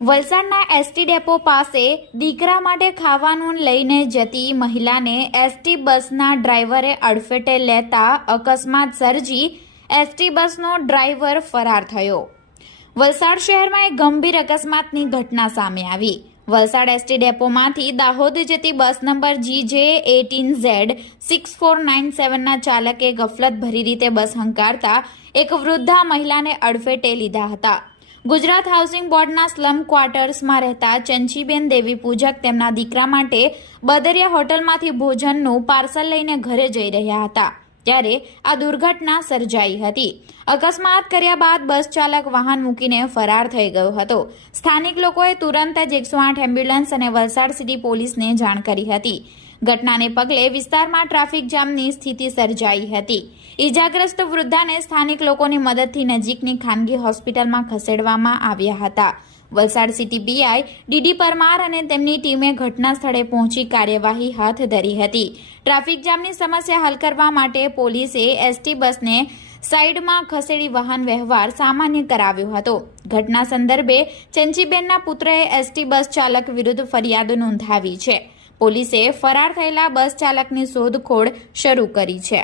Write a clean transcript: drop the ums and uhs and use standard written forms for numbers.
વલસાડના ST depot પાસે દીકરા માટે ખાવાનું લઈને જતી મહિલાને એસટી બસના ડ્રાઈવરે અડફેટે લેતા અકસ્માત સર્જી એસટી બસનો ડ્રાઈવર ફરાર થયો। વલસાડ શહેરમાં એક ગંભીર અકસ્માતની ઘટના સામે આવી। વલસાડ એસટી ડેપોમાંથી દાહોદ જતી બસ નંબર GJ18Z6497ના ચાલકે ગફલતભરી રીતે બસ હંકારતા એક વૃદ્ધા મહિલાને અડફેટે લીધા હતા। ગુજરાત હાઉસિંગ બોર્ડના સ્લમ ક્વાર્ટર્સમાં રહેતા ચંચીબેન દેવી પૂજક તેમના દીકરા માટે બદરિયા હોટલમાંથી ભોજનનું પાર્સલ લઈને ઘરે જઈ રહ્યા હતા ત્યારે આ દુર્ઘટના સર્જાઈ હતી। અકસ્માત કર્યા બાદ બસ ચાલક વાહન મૂકીને ફરાર થઈ ગયો હતો। સ્થાનિક લોકોએ તુરંત જ 108 એમ્બ્યુલન્સ અને વલસાડ સિટી પોલીસને જાણ કરી હતી। ઘટનાને પગલે વિસ્તારમાં ટ્રાફિક જામની સ્થિતિ સર્જાઈ હતી। ઈજાગ્રસ્ત વૃદ્ધાને સ્થાનિક લોકોની મદદથી નજીકની ખાનગી હોસ્પિટલમાં ખસેડવામાં આવ્યા હતા। Valsad city PI DD Parmar અને તેમની ટીમે ઘટના સ્થળે પહોંચી કાર્યવાહી હાથ ધરી હતી। ટ્રાફિક જામની સમસ્યા હલ કરવા માટે પોલીસે એસટી બસને સાઈડમાં ખસેડી વાહન વ્યવહાર સામાન્ય કરાવ્યો હતો। ઘટના સંદર્ભે ચંચીબેનના પુત્રએ એસટી બસ ચાલક વિરુદ્ધ ફરિયાદ નોંધાવી છે। પોલીસે ફરાર થયેલા બસ ચાલકની શોધખોળ શરૂ કરી છે।